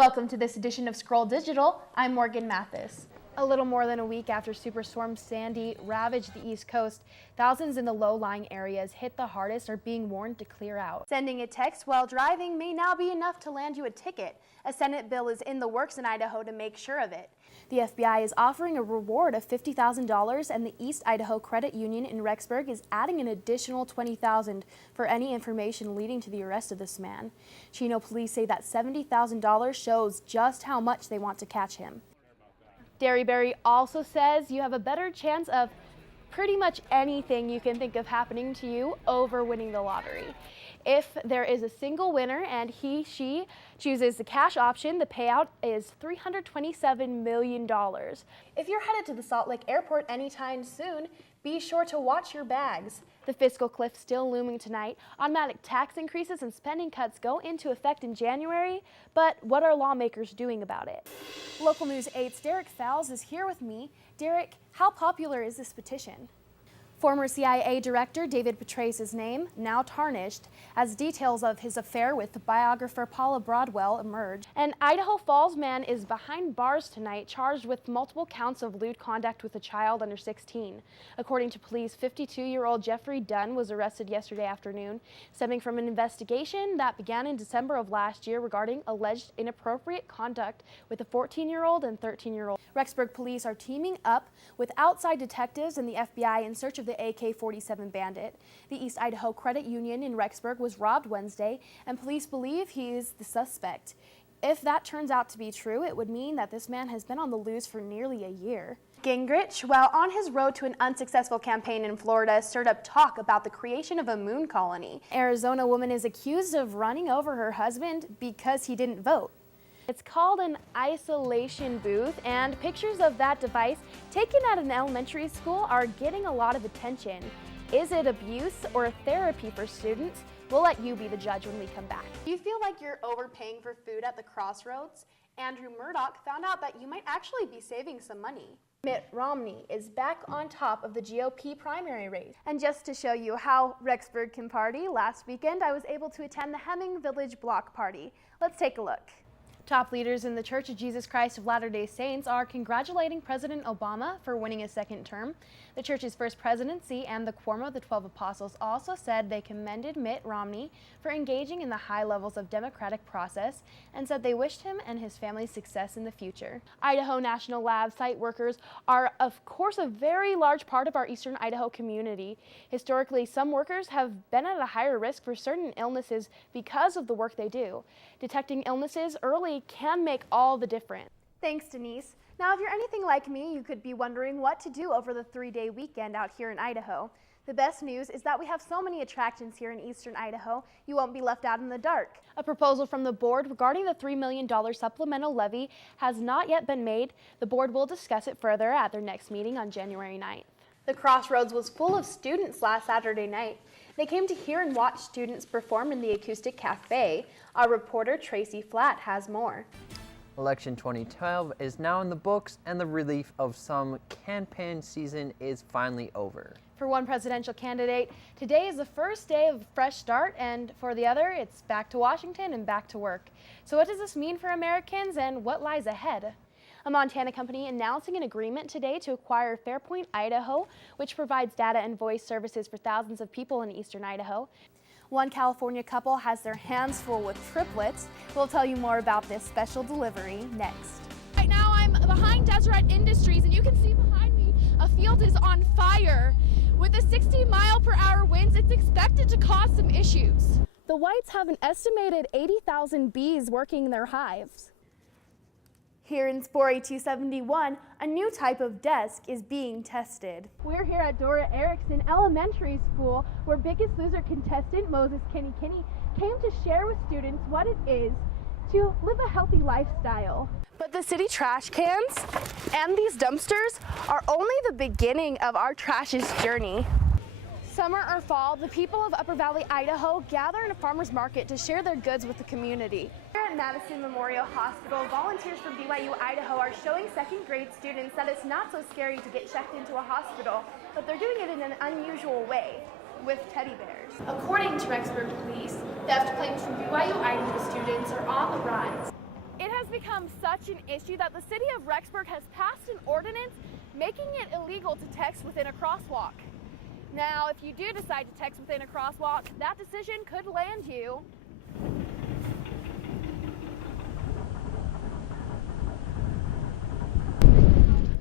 Welcome to this edition of Scroll Digital. I'm Morgan Mathis. A little more than a week after Superstorm Sandy ravaged the East Coast, thousands in the low-lying areas hit the hardest are being warned to clear out. Sending a text while driving may now be enough to land you a ticket. A Senate bill is in the works in Idaho to make sure of it. The FBI is offering a reward of $50,000, and the East Idaho Credit Union in Rexburg is adding an additional $20,000 for any information leading to the arrest of this man. Chino police say that $70,000 shows just how much they want to catch him. Derryberry also says you have a better chance of pretty much anything you can think of happening to you over winning the lottery. If there is a single winner and she chooses the cash option, the payout is $327 million. If you're headed to the Salt Lake Airport anytime soon, be sure to watch your bags. The fiscal cliff still looming tonight. Automatic tax increases and spending cuts go into effect in January, but what are lawmakers doing about it? Local News 8's Derek Fowles is here with me. Derek, how popular is this petition? Former CIA Director David Petraeus' name, now tarnished, as details of his affair with biographer Paula Broadwell emerge. An Idaho Falls man is behind bars tonight, charged with multiple counts of lewd conduct with a child under 16. According to police, 52-year-old Jeffrey Dunn was arrested yesterday afternoon, stemming from an investigation that began in December of last year regarding alleged inappropriate conduct with a 14-year-old and 13-year-old. Rexburg police are teaming up with outside detectives and the FBI in search of the AK-47 bandit. The East Idaho Credit Union in Rexburg was robbed Wednesday, and police believe he is the suspect. If that turns out to be true, it would mean that this man has been on the loose for nearly a year. Gingrich, while on his road to an unsuccessful campaign in Florida, stirred up talk about the creation of a moon colony. Arizona woman is accused of running over her husband because he didn't vote. It's called an isolation booth, and pictures of that device taken at an elementary school are getting a lot of attention. Is it abuse or therapy for students? We'll let you be the judge when we come back. Do you feel like you're overpaying for food at the crossroads? Andrew Murdoch found out that you might actually be saving some money. Mitt Romney is back on top of the GOP primary race. And just to show you how Rexburg can party, last weekend I was able to attend the Hemming Village Block Party. Let's take a look. Top leaders in the Church of Jesus Christ of Latter-day Saints are congratulating President Obama for winning a second term. The church's first presidency and the Quorum of the 12 Apostles also said they commended Mitt Romney for engaging in the high levels of democratic process and said they wished him and his family success in the future. Idaho National Lab site workers are, of course, a very large part of our eastern Idaho community. Historically, some workers have been at a higher risk for certain illnesses because of the work they do. Detecting illnesses early can make all the difference. Thanks, Denise. Now, if you're anything like me, you could be wondering what to do over the 3-day weekend out here in Idaho. The best news is that we have so many attractions here in eastern Idaho, you won't be left out in the dark. A proposal from the board regarding the $3 million supplemental levy has not yet been made. The board will discuss it further at their next meeting on January 9th. The Crossroads was full of students last Saturday night. They came to hear and watch students perform in the Acoustic Cafe. Our reporter Tracy Flatt has more. Election 2012 is now in the books, and the relief of some campaign season is finally over. For one presidential candidate, today is the first day of a fresh start, and for the other, it's back to Washington and back to work. So what does this mean for Americans, and what lies ahead? A Montana company announcing an agreement today to acquire Fairpoint, Idaho, which provides data and voice services for thousands of people in eastern Idaho. One California couple has their hands full with triplets. We'll tell you more about this special delivery next. Right now I'm behind Deseret Industries, and you can see behind me a field is on fire. With the 60-mile-per-hour winds, it's expected to cause some issues. The Whites have an estimated 80,000 bees working their hives. Here in Spore 271, a new type of desk is being tested. We're here at Dora Erickson Elementary School, where Biggest Loser contestant Moses Kinney came to share with students what it is to live a healthy lifestyle. But the city trash cans and these dumpsters are only the beginning of our trashest journey. Summer or fall, the people of Upper Valley, Idaho gather in a farmer's market to share their goods with the community. Here at Madison Memorial Hospital, volunteers from BYU-Idaho are showing second-grade students that it's not so scary to get checked into a hospital, but they're doing it in an unusual way, with teddy bears. According to Rexburg police, theft claims from BYU-Idaho students are on the rise. It has become such an issue that the city of Rexburg has passed an ordinance making it illegal to text within a crosswalk. Now, if you do decide to text within a crosswalk, that decision could land you.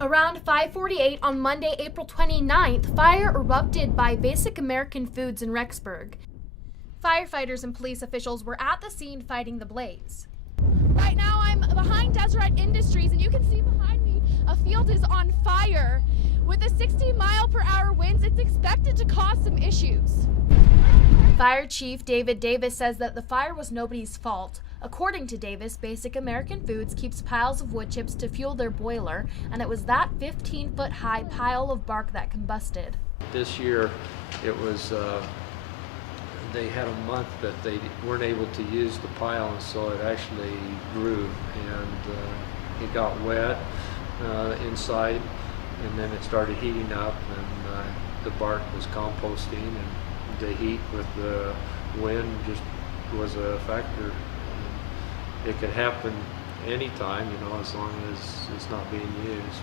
Around 5:48 on Monday, April 29th, fire erupted by Basic American Foods in Rexburg. Firefighters and police officials were at the scene fighting the blaze. Right now I'm behind Deseret Industries, and you can see behind me a field is on fire. With the 60-mile-per-hour winds, it's expected to cause some issues. Fire Chief David Davis says that the fire was nobody's fault. According to Davis, Basic American Foods keeps piles of wood chips to fuel their boiler, and it was that 15-foot-high pile of bark that combusted. This year, it was, they had a month that they weren't able to use the pile, and so it actually grew, and it got wet inside, and then it started heating up, and the bark was composting, and the heat with the wind just was a factor. It could happen anytime, as long as it's not being used.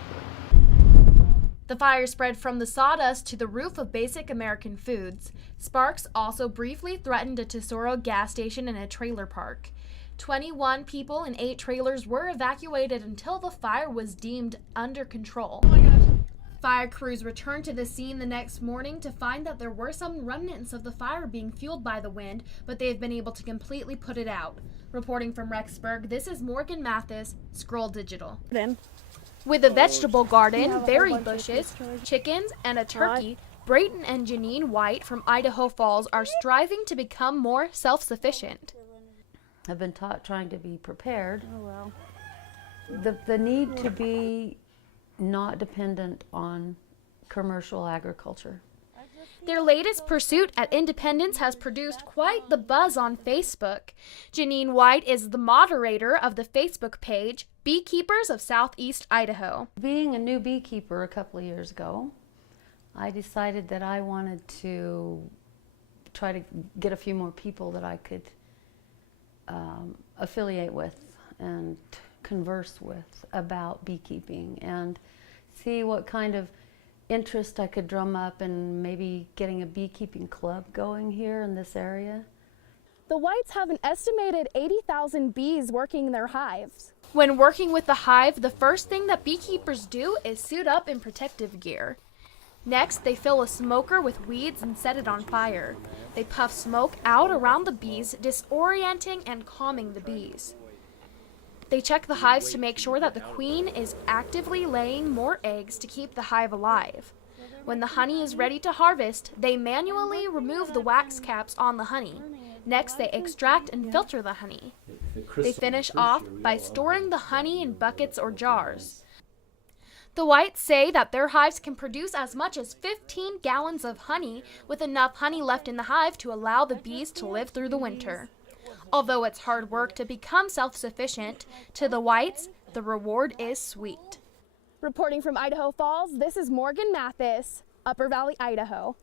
The fire spread from the sawdust to the roof of Basic American Foods. Sparks also briefly threatened a Tesoro gas station and a trailer park. 21 people and 8 trailers were evacuated until the fire was deemed under control. Fire crews returned to the scene the next morning to find that there were some remnants of the fire being fueled by the wind, but they have been able to completely put it out. Reporting from Rexburg, this is Morgan Mathis, Scroll Digital. With a vegetable garden, berry bushes, chickens, and a turkey, Brayton and Janine White from Idaho Falls are striving to become more self-sufficient. I've been trying to be prepared. Oh, well. The need to be not dependent on commercial agriculture. Their latest pursuit at independence has produced quite the buzz on Facebook. Janine White is the moderator of the Facebook page, Beekeepers of Southeast Idaho. Being a new beekeeper a couple of years ago, I decided that I wanted to try to get a few more people that I could affiliate with and converse with about beekeeping and see what kind of interest I could drum up in maybe getting a beekeeping club going here in this area. The Whites have an estimated 80,000 bees working their hives. When working with the hive, the first thing that beekeepers do is suit up in protective gear. Next, they fill a smoker with weeds and set it on fire. They puff smoke out around the bees, disorienting and calming the bees. They check the hives to make sure that the queen is actively laying more eggs to keep the hive alive. When the honey is ready to harvest, they manually remove the wax caps on the honey. Next, they extract and filter the honey. They finish off by storing the honey in buckets or jars. The Whites say that their hives can produce as much as 15 gallons of honey, with enough honey left in the hive to allow the bees to live through the winter. Although it's hard work to become self-sufficient, to the Whites, the reward is sweet. Reporting from Idaho Falls, this is Morgan Mathis, Upper Valley, Idaho.